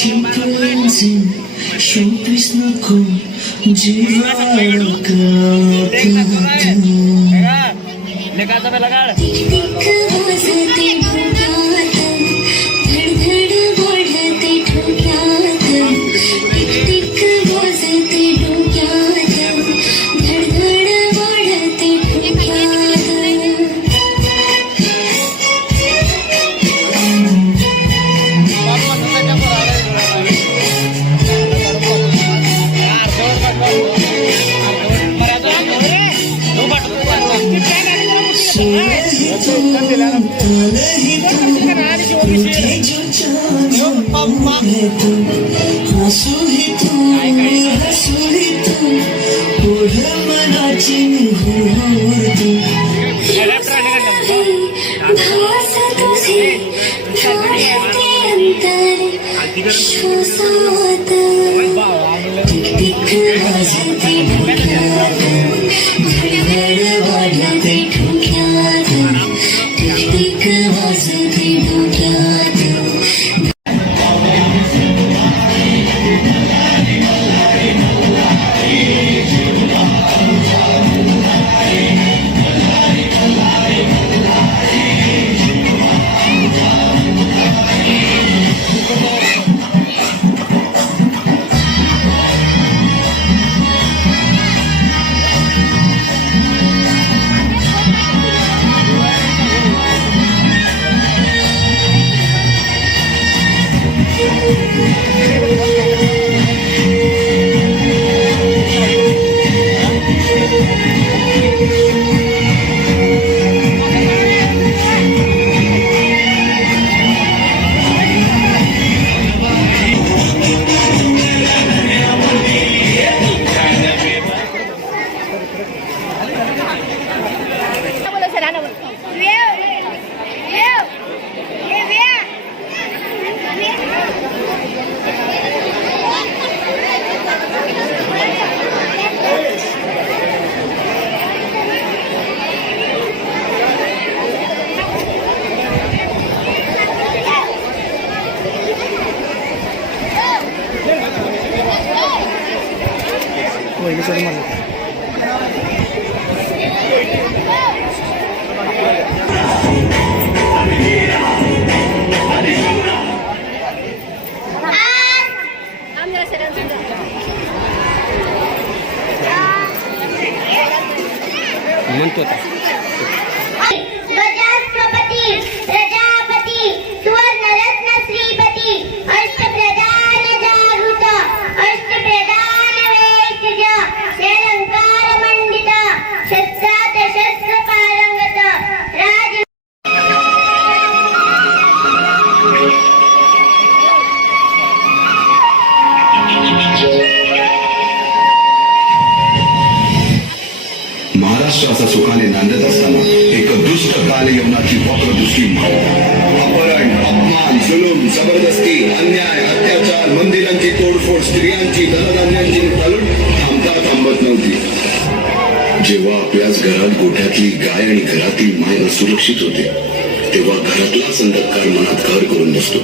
शिंपल्याचे शोपीस नको जीवाला म्हणतो महाराष्ट्राचा सुखाने नांदत असताना एक दुष्ट कालयवनाची वक्रदृष्टी अपहरण, अपमान, जुलूम, जबरदस्ती, अन्याय, अत्याचार, मंदिरांची तोडफोड, स्त्रियांची, धनधान्यांची लूट थांबता थांबत नव्हती. जेव्हा आपल्याच घरात गोठ्यातली गाय आणि घरातील माय असुरक्षित होते तेव्हा घरातलाच अंधकार मनात घर करून बसतो.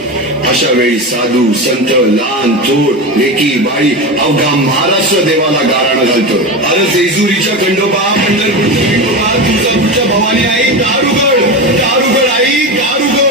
अशा वेळी साधू, संत, लहान, थोर, लेकी, बाळी अवघा महाराष्ट्र देवाला गाराणं घालतो. अरे जेजुरीच्या खंडोबा, पंढरपूरच्या खंडोबा, तुळजापूरच्या भवानी आई, दारुगड, दारुगड आई, दारुगड.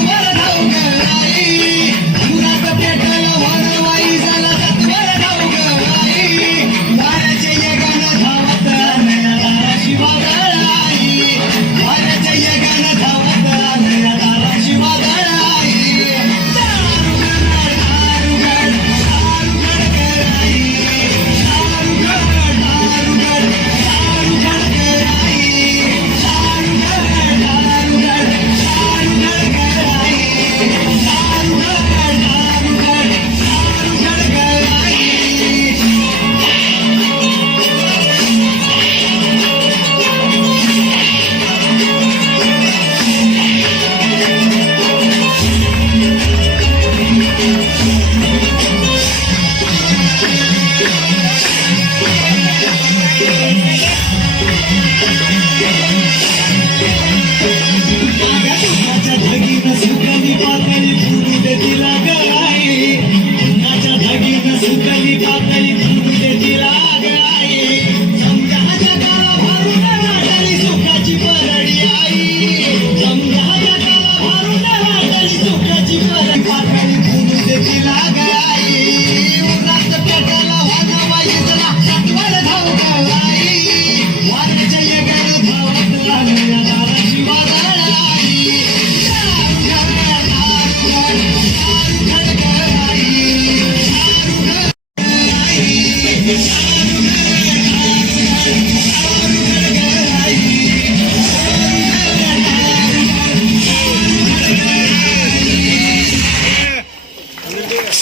Wow.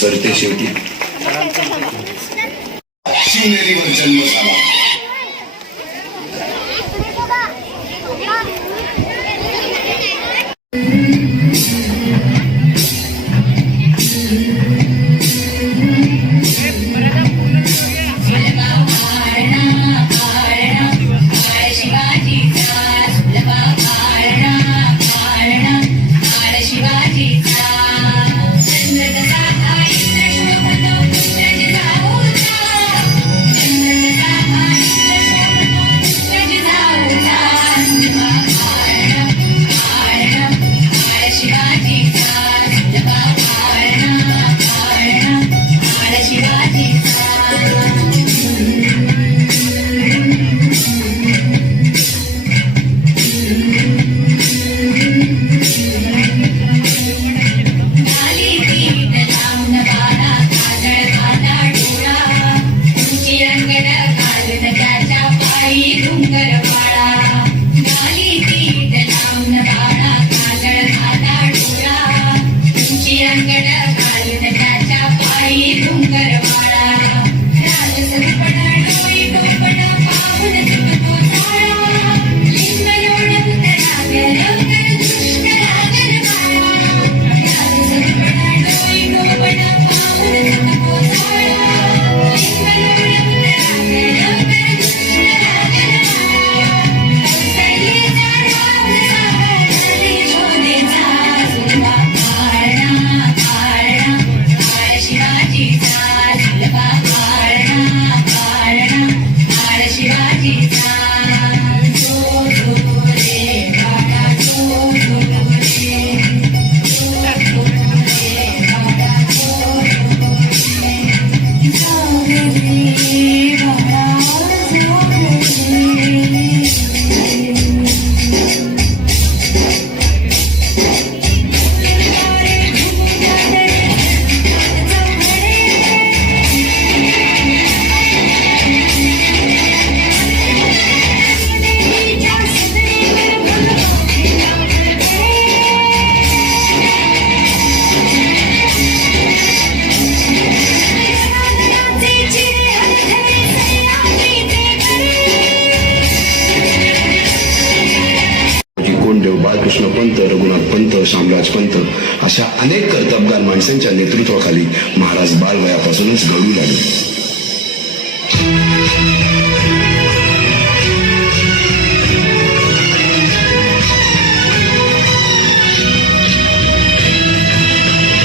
सरते शेवटी शिवनेरीवर जन्म झाला. बाळकृष्ण पंत, रघुनाथ पंत, शामराज पंत अशा अनेक कर्तबगार माणसांच्या नेतृत्वाखाली महाराज बालवयापासूनच घडू लागले.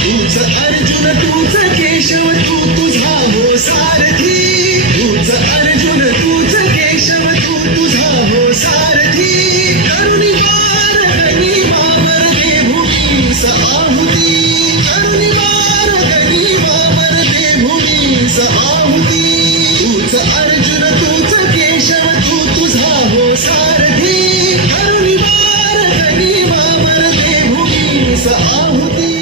तूच अर्जुन तूच केशव तू तुझा हो सारथी. तूच अर्जुन तूच केशव तू तुझा हो सारथी. करुणी वारगणी वावर दे भूमीस आहुती. करुणी वारगणी वावर दे भूमीस आहुती. तूच अर्जुन तूच केशव तू तुझा हो सारथी. करुणी वारगणी वावर दे भूमीस आहुती.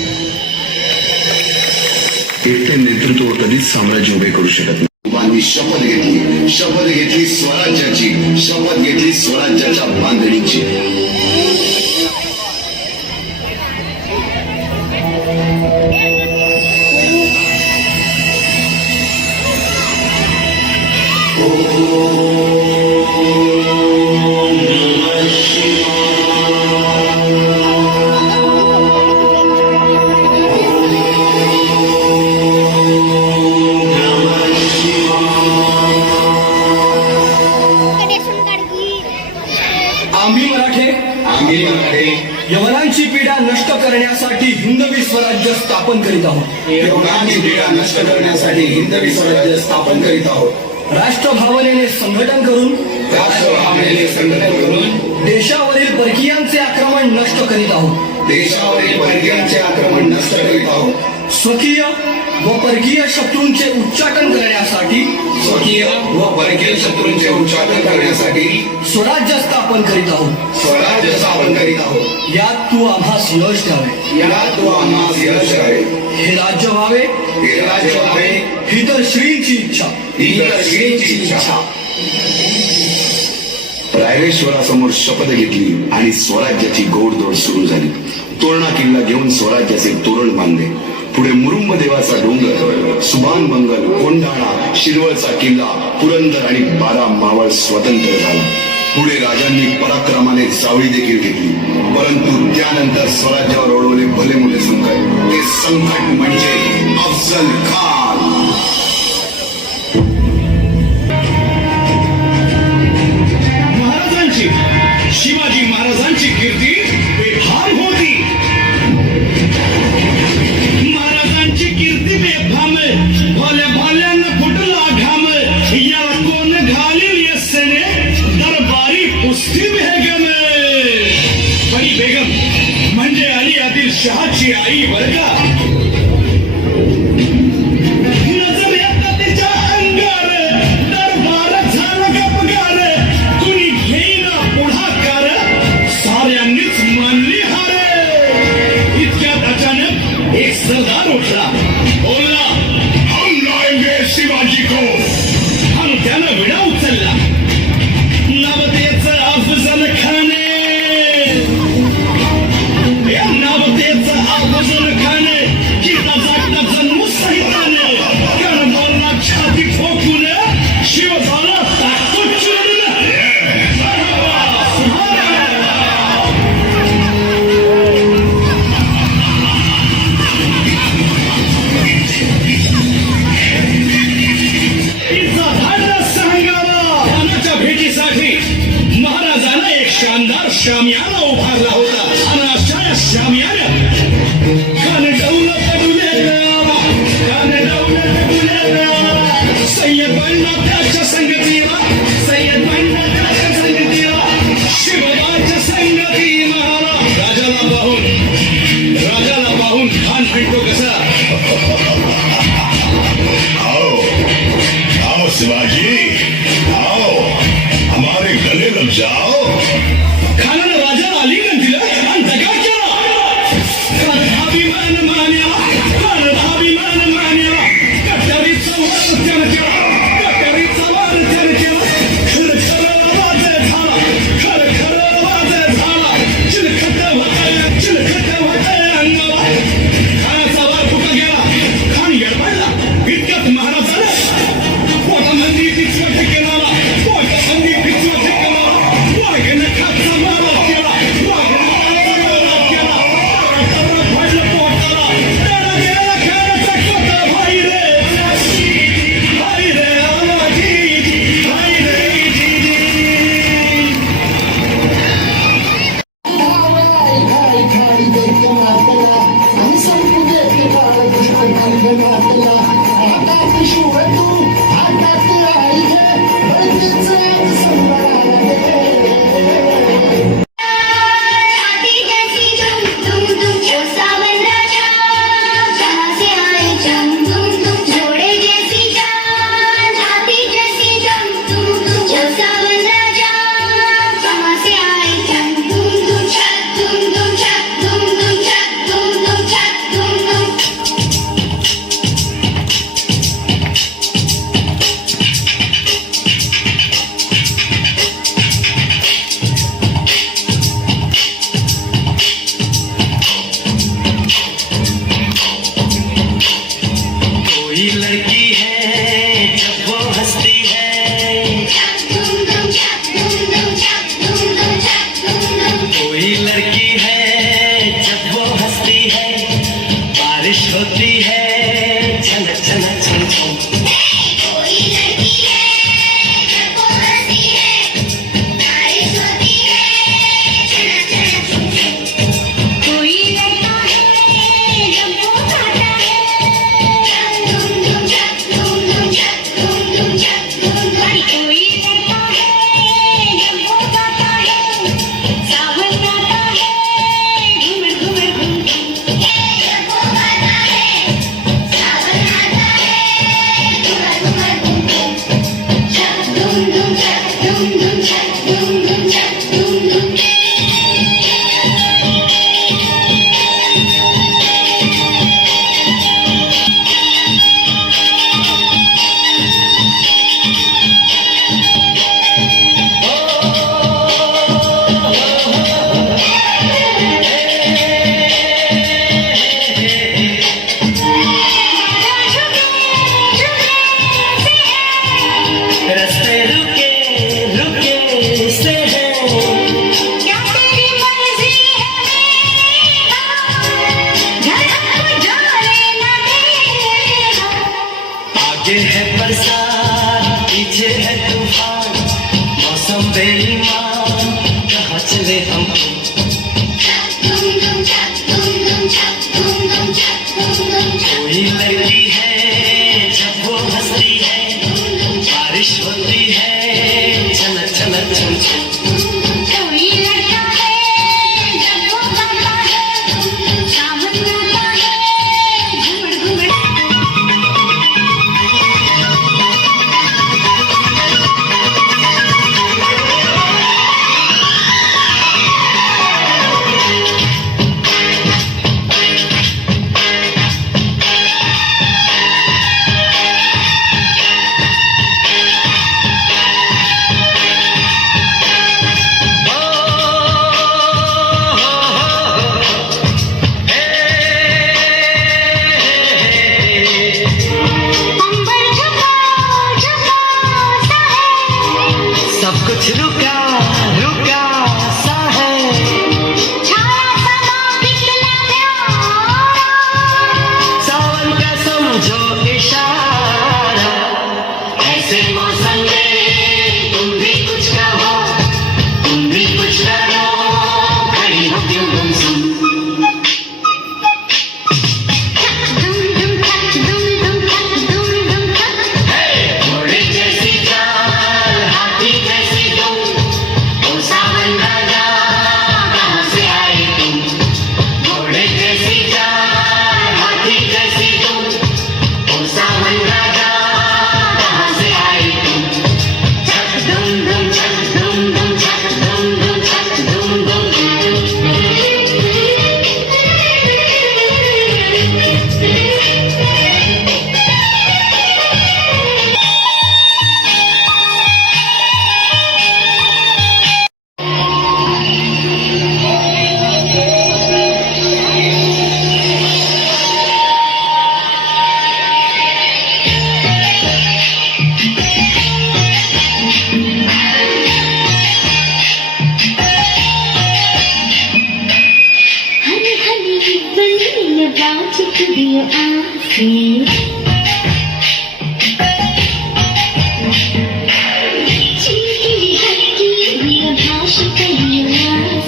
एकटे नेतृत्व कधीच साम्राज्य उभे करू शकत नाही. लोकांनी शपथ घेतली स्वराज्याची, शपथ घेतली स्वराज्याच्या बांधणीची. आम्ही मराठे यवनांची पीडा नष्ट करण्यासाठी हिंदवी स्वराज्य स्थापन करीत आहोत. यवनांची पीडा नष्ट करण्यासाठी हिंदवी स्वराज्य स्थापन करीत आहोत. राष्ट्रभावनेने संघटन करून देशावरील परकीयांचे आक्रमण नष्ट करीत आहोत. देशावरील परकीयांचे आक्रमण नष्ट करीत आहोत. स्वकीय व परकीय शत्रूंचे उच्चाटन करण्यासाठी उच्चाटन करण्यासाठी स्वराज्य स्थापन करीत आहोत. स्वराज्य स्थापन करीत आहोत. यात तू आम्हास यश द्यावे. हे राज्य व्हावे. ही तर श्रींची इच्छा. रायरेश्वरासमोर शपथ घेतली आणि स्वराज्याची गोडदोड सुरू झाली. तोरणा किल्ला घेऊन स्वराज्याचे तोरण बांधले. पुढे मुरुंब देवाचा डोंगर, सुभान मंगल, कोंढाणा, शिरवळचा किल्ला, पुरंदर आणि 12 मावळ स्वतंत्र झाला. पुढे राजांनी पराक्रमाने जावळी देखील घेतली, परंतु त्यानंतर स्वराज्यावर ओढवले भले मोठे संकट. ते संकट म्हणजे अफजल खान. महाराजांची, शिवाजी महाराजांची कीर्ती बेफाम होती. महाराजांची कीर्ती बेफाम, भल्या भाल्यांना फुटला घाम. याला कोण घालील यस्सेने, दरबारी पुस्ती बेगम. परी बेगम म्हणजे अली आदिल शहाची आई बर का. नजर येतं तिच्या अंगार, दरबार झाला गपगार. कुणी घेईना पुढाकार, साऱ्यांनीच मानली हार. इतक्यात अचानक एक सरदार उठला, बोलला, हम लाएंगे शिवाजी को. आणि त्यानं विडा उचलला. नाव त्याचं अफजल खान. या नाव त्याचं अफजल खान. किता जागता जन्म सैतान. कारण बोलला छाती ठोकून, शिव झाला ताकद चुरून. तिचा धाडस सांगावा. खानाच्या भेटीसाठी महाराजांना एक शानदार शामियाना उभारला होता. आणि अशा या शामियान्यात खान डौल पडुलेला, खान डौल पडुलेला. सय्यद बनला त्याच्या संगतीला, सय्यद बनला त्याच्या संगतीला. शिवबाच्या संगती महारा. राजाला पाहून खान म्हणतो कसा, आओ आओ शिवाजी, आओ हमारे गले लग जाओ. खानानं राजाला आलिंगन दिलं आणि दगा केला. अभिमान मान्या, अभिमान मान्या. कटारीचा वार त्यानं केला, कटारीचा वार त्यानं केला. खरखर आवाज झाला, खरखर आवाज झाला. चिलखत होतंय अंगाला. खानाचा वार फुका गेला. खान येडवाडला. इतक्यात महाराज आला. पोटामध्ये पिचवट केला, पोटामध्ये पिचवट केला. वाघन खाचा मारा केला, वाघन मारा केला. फाडलं पोटाला. त्याला गेला खानाचा कोटा. भाई रे, भाई रे, भाई रे. हाथी जैसी तुम जो सावन राजा, कहाँ से आए तुम जोड़े जैसी जान. हाथी जैसी तुम जो सावन राजा, कहाँ से आए तुम छत तुम छत तुम छत तुम छत तुम. आगे है बरसात पीछे है तूफान मौसम बेईमान कहाँ चले हम कोई लड़की है जब वो हंसती है बारिश होती है चल चल चल कोई लड़का है जब वो गाता है सावन गाता है घुमड़ घुमड़ अंबर झुका झुका सा है सब कुछ रुका रुका सा है छाया समा कितना प्यारा सावन का समझो इशारा ऐसे मौसम में तुम भी कुछ कहो तुम भी कुछ करो खड़ी हो क्यों गुमसुम दुम थक घोड़े जैसी चाल हाथी जैसी तुम ओ सावन राजा कहाँ से आए तुम घोड़े जैसी चाल हाथी जैसी तुम ओ सावन राजा कहाँ से आए तुम छक दुम दुम छक दुम दुम छक दुम दुम छक दुम दुम हनी हनी बनी बात दियो आसे चिंकी हकी दियो भाष करियो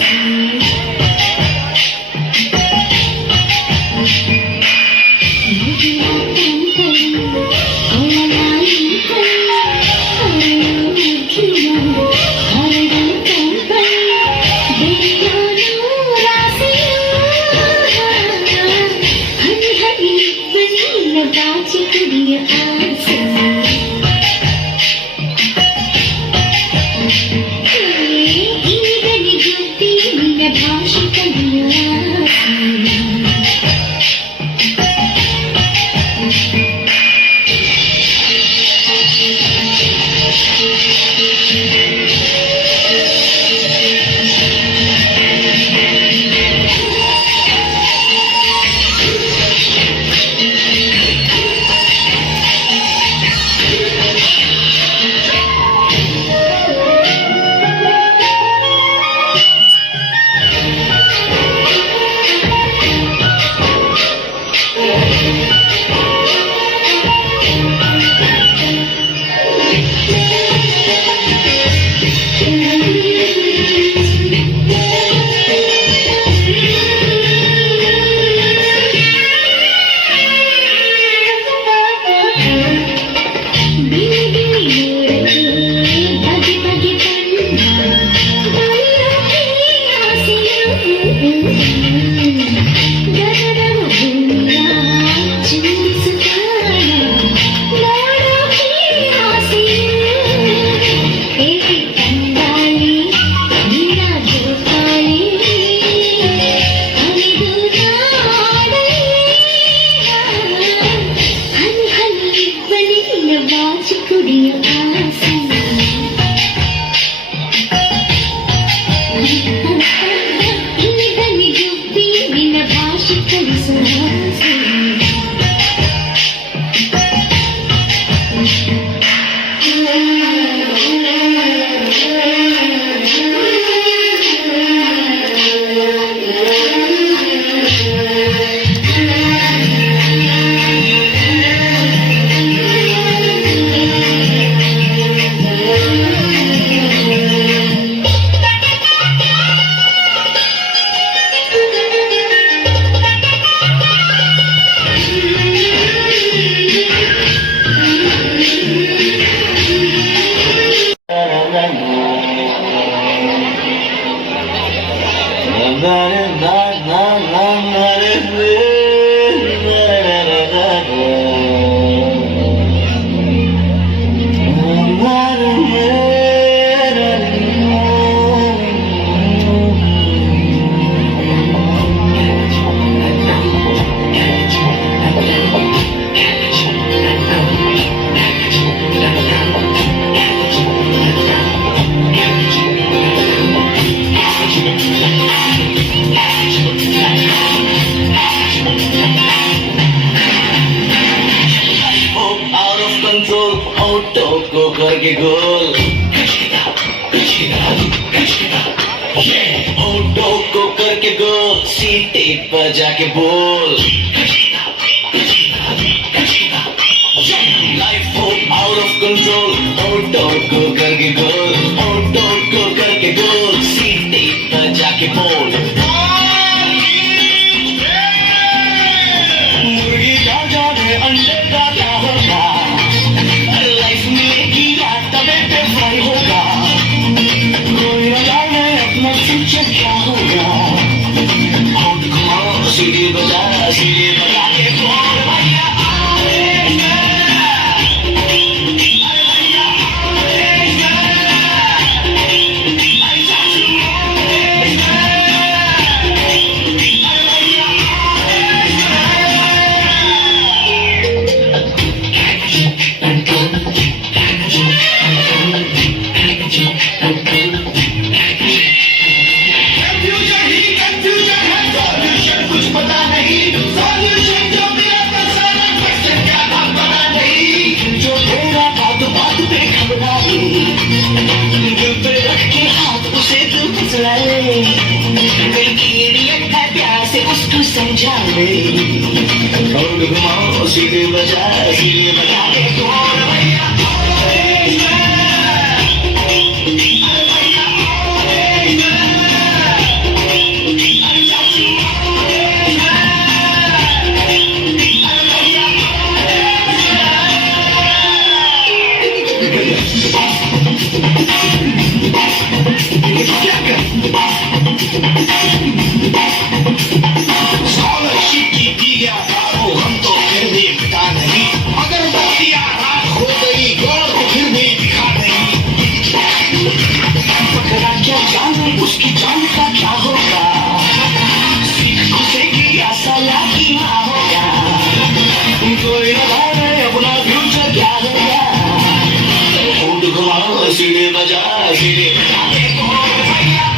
भाष करियो आउट ऑफ कंट्रोल ऑटो को करके गोल ऑटो को करके गोल सीटे पर जाके बोल लाइफ हो आउट ऑफ कंट्रोल ऑटो को करके गोल ऑटो को करके गोल सीटे पर जाके बोल मुर्गी का जाने अंडे का क्या होगा लाइफ में किया तबे पे फ्राई होगा कोई न जाने अपना फ्यूचर क्या होगा आउट घुमाओ सीढ़ी बजा के बोल भैया कुछ पता नहीं सॉल्यूशन जो मिला था सारा क्वेश्चन क्या था पता नहीं जो तेरा बात पे घबराए दिल पे रख के हाथ उसे तू फिसला ले कोई इडियट है प्यार से उसको समझा ले और घुमाओ सीधे बजा के बोल भैया हम तो फिर भी पिता नहीं अगर बत्तियां रात हो गई गौर को फिर भी दिखा नहीं पकड़ा क्या जान उसकी जान का क्या होगा सीख घुसेगी या सलाह की माँ होगा कोई न जाने अपना फ्यूचर क्या होगा ऊँट घुमाओ सीढ़े बजा के बोल भैया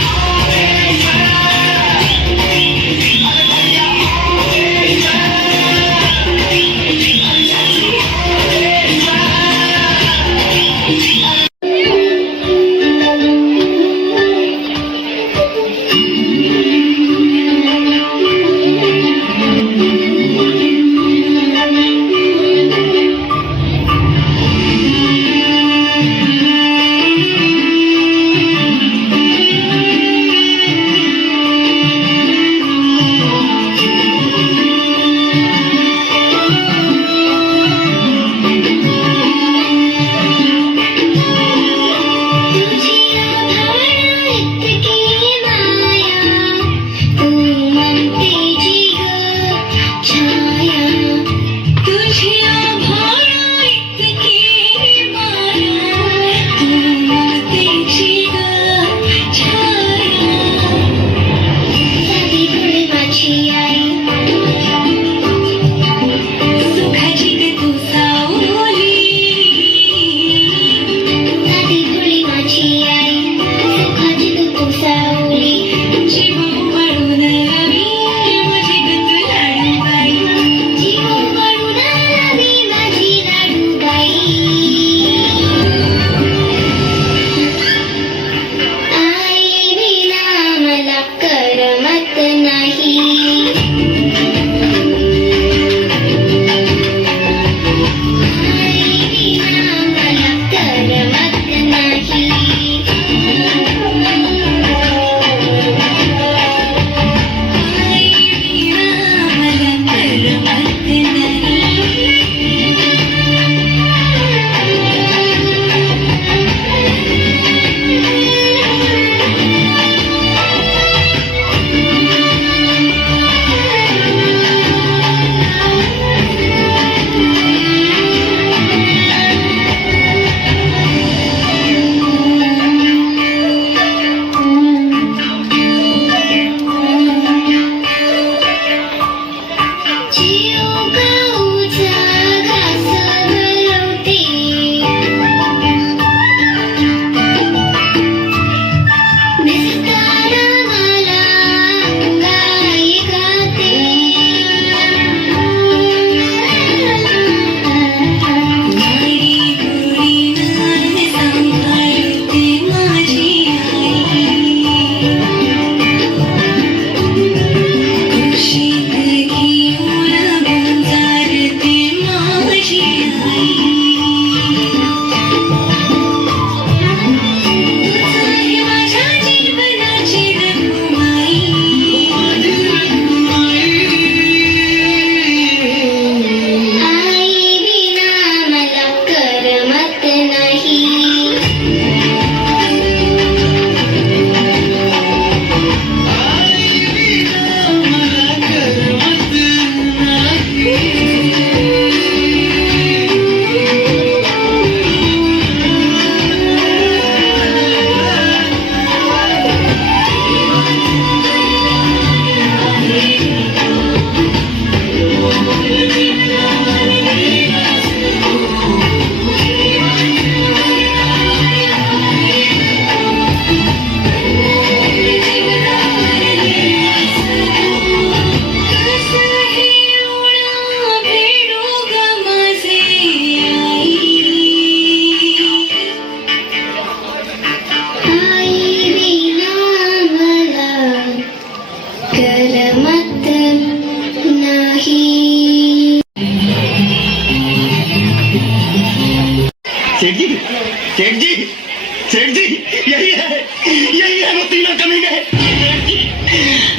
सेठ जी यही है वो तीनों कमीने।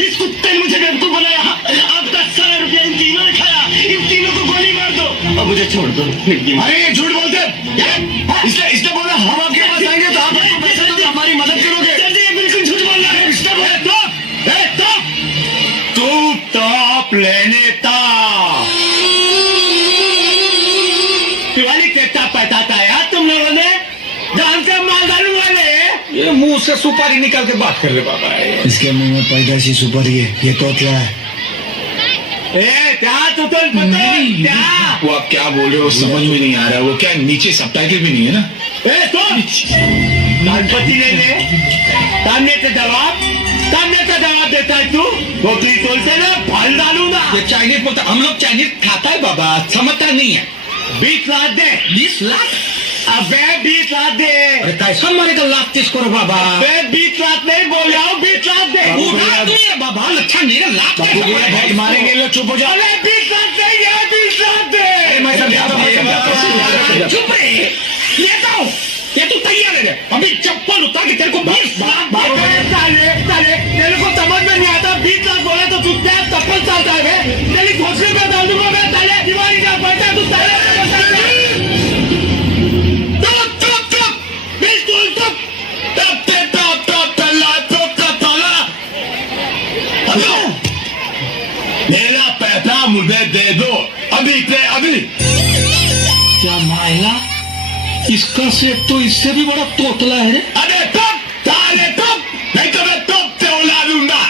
इस कुत्ते ने मुझे बेवकूफ बनाया। अब 10,000 रुपया इन तीनों ने खाया। इन तीनों को गोली मार दो अब मुझे छोड़ दो। अरे ये झूठ बोलते हैं। इसने बोला हम आपके पास आएंगे तो आप आपको पैसे दोगे, हमारी मदद करोगे। सर जी ये बिल्कुल झूठ बोल रहा है। इसने बोला तू टॉप लेने था। दिवाली कितना पैसा यार तुम लोगों ने जान से माल डालू वाले। ये मुंह से सुपारी निकाल के बात कर रहे बाबा। इसके मुंह में पैदाशी सुपारी है, ये तोतला है। क्या तुतल पतल क्या? वो आप क्या बोल रहे हो समझ में नहीं आ रहा। वो क्या नीचे सबटाइटल भी नहीं है ना। गणपति ने सामने से जवाब देता है तू। वो तुझे बोलते ना फल डालू ना। ये चाइनीज बोलता, हम लोग चाइनीज खाता है बाबा, समझता नहीं है। 20 लाख दे। 20 लाख? अबे 20 लाख दे। अरे कैसा मारेगा लाख 30 करो बाबा। अबे 20 लाख नहीं बोल रहा हूँ, 20 लाख दे। उड़ा तू ये बाबा, अच्छा नहीं है, लाख कैसा बहुत मारेगा? मारेंगे लोग, चुप हो जाओ। अरे 20 लाख नहीं है, 20 लाख दे। मैं समझाता हूँ। चुप रहे। ये तू तैयार है? अभी चप्पल उतार के तेरे को 20 लाख साले तेरे को समझ में नहीं आता। 20 लाख बोला तो तू क्या चप्पल चाहता है बे? तेरी घोसले पे डाल दूंगा मैं साले। दिवाली का पैसा तू साले मेरा पैसा मुझे दे दो अभी से अभी। क्या मायला, इसका सेठ तो इससे भी बड़ा तोतला है। अरे तब साले तब नहीं तो मैं तब से उड़ा दूंगा।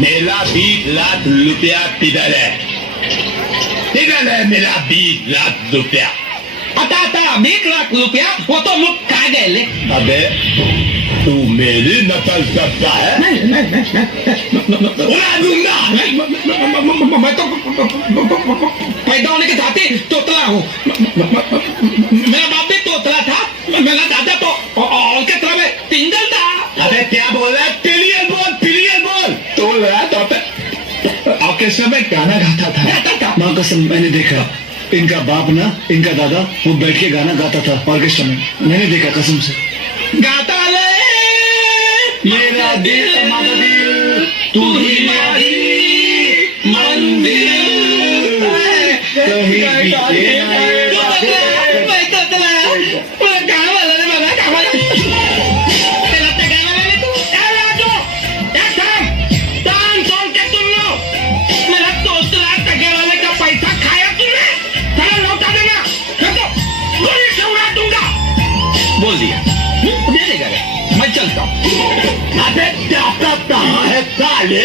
मेरा 20 लाख रुपया किधर है? किधर है मेरा 20 लाख रुपया? आता 20 लाख रुपया वो तो लोग खा गए ले। अबे तू मेरी नकल करता है? उड़ा दूंगा। मैं तो पैदा होने के जाते तोतला हूँ। मेरा बाप भी तोतला था, मेरा दादा तो और के तरह में टिंगल था। अबे क्या बोल रहा है? पिलियन बोल। तो रहा तो आपके समय गाना गाता था। माँ कसम मैंने देखा, इनका बाप ना, इनका दादा वो बैठ के गाना गाता था ऑर्केस्ट्रा में। मैंने देखा कसम से। गाता ले मेरा दिल हमारा दिल, तू ही मेरी मंदिर। कहीं भी बोल दिया, दे देगा रे, मैं चलता हूँ। अबे क्या कहाँ है साले?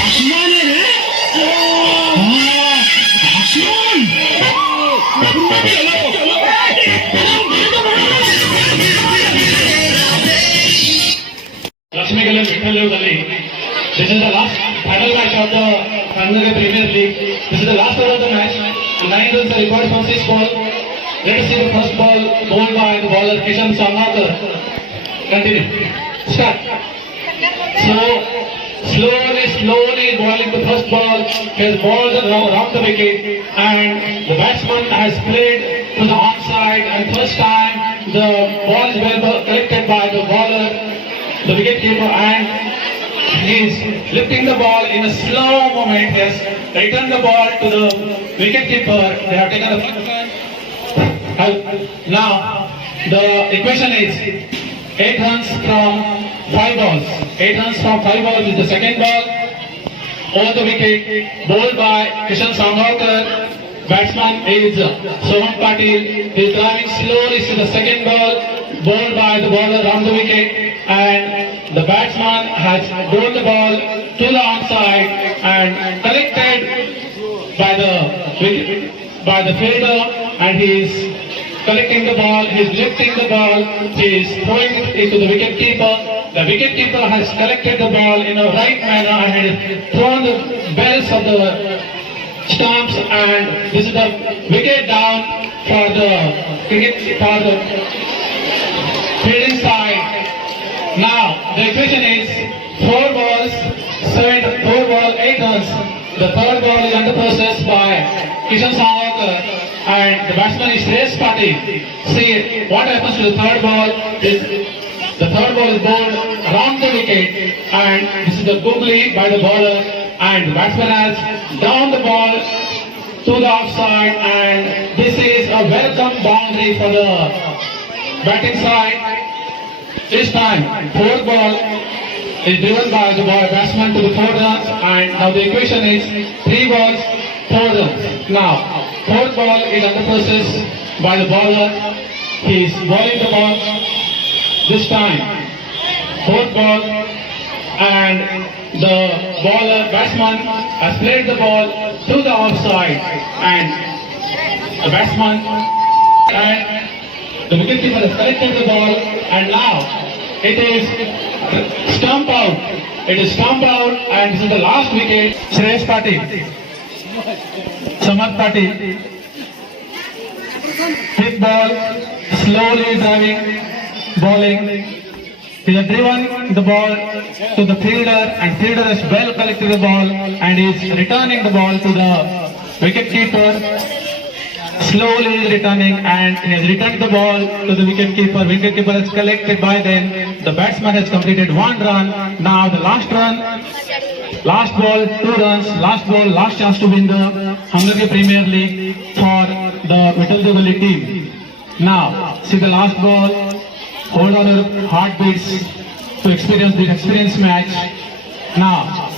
आसमान है रे। आसमान। Lakshmi Galan Vittal Gully. This is the last final match of the Karnataka Premier League. This is the last over of the match. 9 runs are required from 6 balls. Let's see the first ball bowled by the bowler Kishan Sangakkar. Continue. Start. Slowly bowling the first ball. He has bowled around the wicket and the batsman has played to the onside, and first time the ball is well collected by the bowler, the wicketkeeper, and he is lifting the ball in a slow moment. He has returned the ball to the wicketkeeper. They have taken now the equation is 8 runs from 5 balls. 8 runs from 5 balls is the second ball. Over the wicket, bowled by Kishan Sangakkar. Batsman is Sohan Patil. He is driving slowly to the second ball, bowled by the bowler around the wicket, and the batsman has bowled the ball to the onside and collected by the fielder, and he is collecting the ball, he is lifting the ball, he is throwing it into the wicketkeeper. The wicketkeeper has collected the ball in a right manner and has thrown the bells of the stumps, and this is the wicket down for the fielding side. Now the equation is 4 balls, 8 runs. the third ball is under process by Kishan Sawakar and the batsman is Shreyas Patil. See what happens to the third ball is the third ball is bowled around the wicket and this is the googly by the bowler and the batsman has down the ball to the offside and this is a welcome boundary for the batting side. This time, fourth ball is driven by the batsman to the 4 runs and now the equation is 3 balls, 4 runs. Now, fourth ball is under process by the bowler. He is bowling the ball. This time, fourth ball and the batsman has played the ball to the offside and the batsman and the wicketkeeper has collected the ball and now it is stump out. It is stump out and this is the last wicket. Shreyas Patil, Samarth Patil. Fifth ball, slowly driving, bowling. He has driven the ball to the fielder and fielder has well collected the ball and is returning the ball to the wicketkeeper. Slowly is returning and he has returned the ball to the wicketkeeper. Wicketkeeper has collected by then. The batsman has completed 1 run. Now the last run, last ball, 2 runs, last ball, last chance to win the Hungary Premier League for the Vital Devali team. Now, see the last ball, hold on your heartbeats to experience this experience match. Now,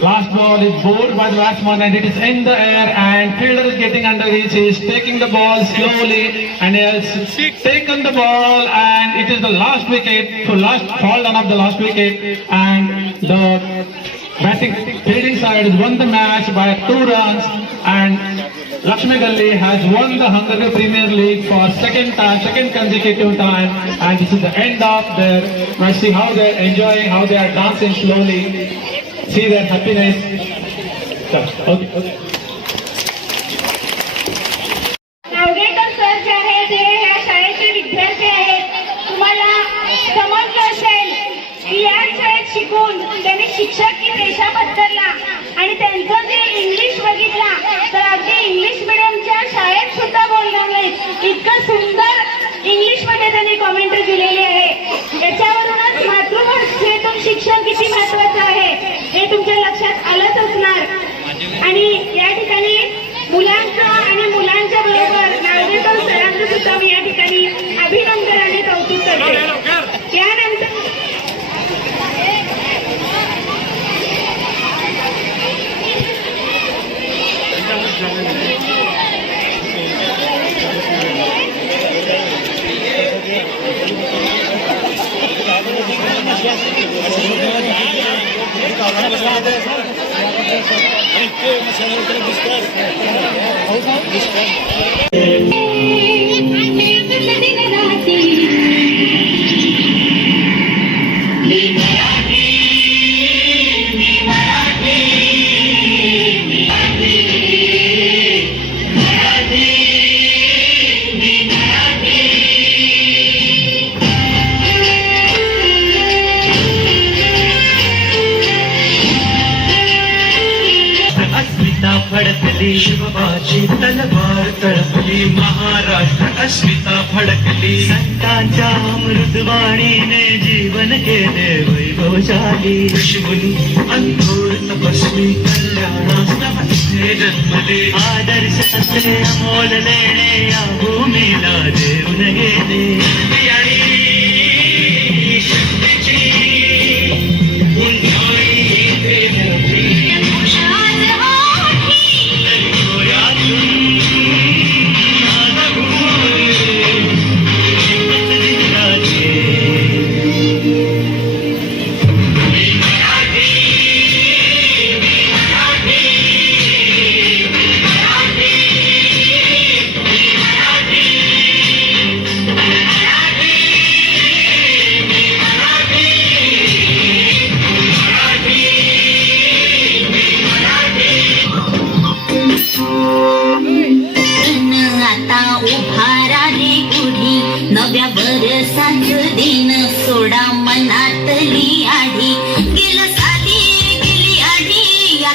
last ball is bowled by the batsman and it is in the air and fielder is getting under reach. He is taking the ball slowly and he has taken the ball and it is the last wicket, so last fall down of the last wicket and the fielding side has won the match by 2 runs and Lakshmi Galli has won the Hungary Premier League for second consecutive time and this is the end of their match. See how they are enjoying, how they are dancing slowly. See their happiness. Okay. Navdekar sir जे आहेत ते या शाळेचे विद्यार्थी आहेत. तुम्हाला समजलं असेल की या शाळेत शिकून त्यांनी शिक्षक की पेशा पत्करला आणि त्यांचं जे इंग्लिश बघितला तर अगदी इंग्लिश मीडियमच्या शाळेत सुद्धा बोलणार नाहीत इतकं सुंदर इंग्लिश मध्ये त्यांनी कॉमेंट्री दिलेली आहे. याच्यावरूनच मातृभाषेतून शिक्षण किती महत्त्वाचं आहे हे तुमच्या लक्षात आलंच असणार आणि या ठिकाणी मुलांचं आणि मुलांच्या बरोबर नागरिकांचं सरांचं सुद्धा मी या ठिकाणी अभिनंदन आणि कौतुक करते. यानंतर फडकली शिवबाची तलवार तळपली महाराष्ट्र अस्मिता फडकली संतांच्या मृदवाणीने जीवन केले वैभवशाली ऋषिमुनी अंधोर तपस्वी कल्याणास्तमध्ये जन्मले आदर्श असले अमोल लेणे या भूमीला देऊन गेले नव्या वर्षाचं दिन सोडा मनातली आधी गेलं साली गेली आधी या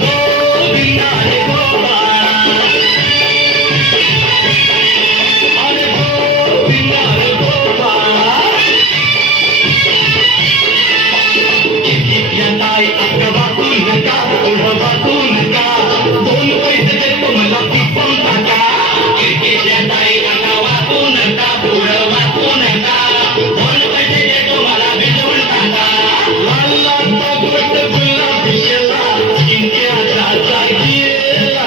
गोविंदा रे गोपाळा अरे गोविंदा रे गोपाळा ताई अगं वाकू नका पुढं वाकू नका 2 पैसे देतो मला पिपण टाका ताई अगं वाकू नका पुढं वाकू नका 2 पैसे देतो मला भिजवून टाका लाल लाल गुलाबी शेला जिंक्याचा गेला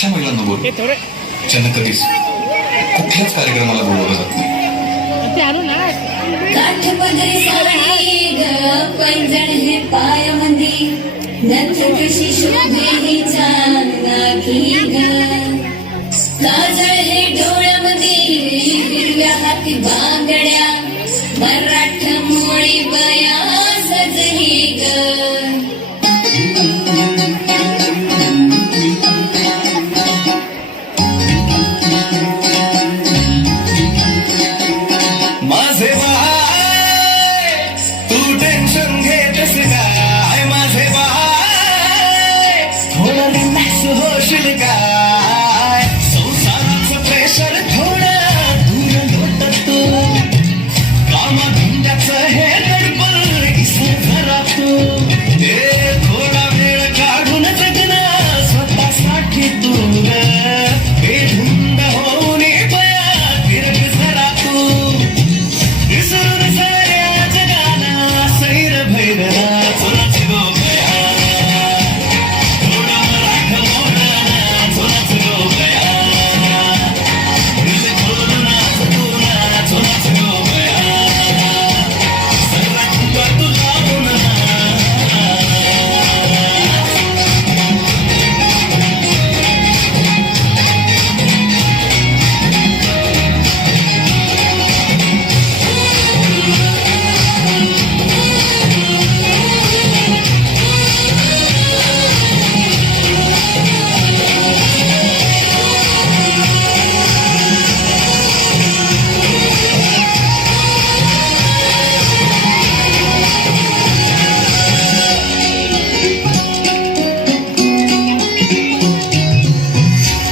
अशा महिलांना बोल ज्यांना कधीच कुठल्याच कार्यक्रमाला बोलवलं जात नाही. काठपदरी साडी ग पैंजण हे पायामध्ये नथ कशी शोभे हिच्या नाकी ग काजळ हे डोळ्यामध्ये हिरव्या हाती बांगड्या मराठ मोळी बया सजली ग माझे बाय तू टेन्शन घेतस काय माझे बाय थोडं रिलॅक्स होशील काय संसाराचं प्रेशर थोडं दूर लोटत तू कामा भिंड्याचं हे गडबड इसर जरा तू हे थोडा वेळ काढून जगणं स्वतःसाठी तू ग बेधुंद होऊन बया फिरक जरा तू विसरून साऱ्या जगाला सैर भैरला चोराच गो गया थोडा मराठ मोडला चोराच गो गया दिल खोलून तुला चोराच गो गया सगळा तुका तुला बोलला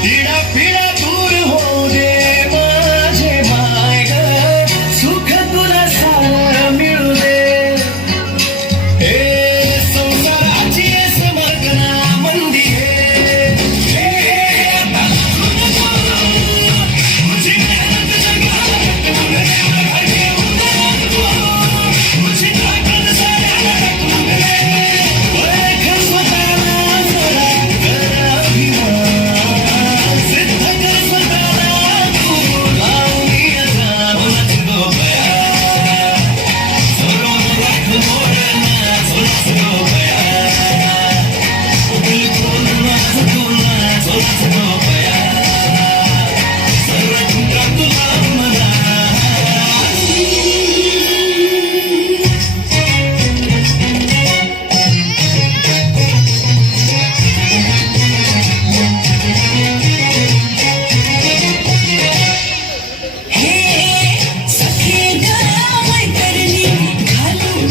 पिढा पिढा दूर हो दे माझे माय ग सुख तुला सारं मिळू दे हे संसाराची समर्पणा मंदी हे आता मुझे मेहनत जगात मुझे ताकद साऱ्या ओळख स्वतःला जरा कर अभिमान सिद्ध कर स्वतःला तू लावणी जाऊनच गो गया सर्व राख मोडना सोलाच गो गया दिल खोलून तुला सोलाच गो गया सर्व तुका तुला मला सखे गरावय करली घालून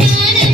गाणं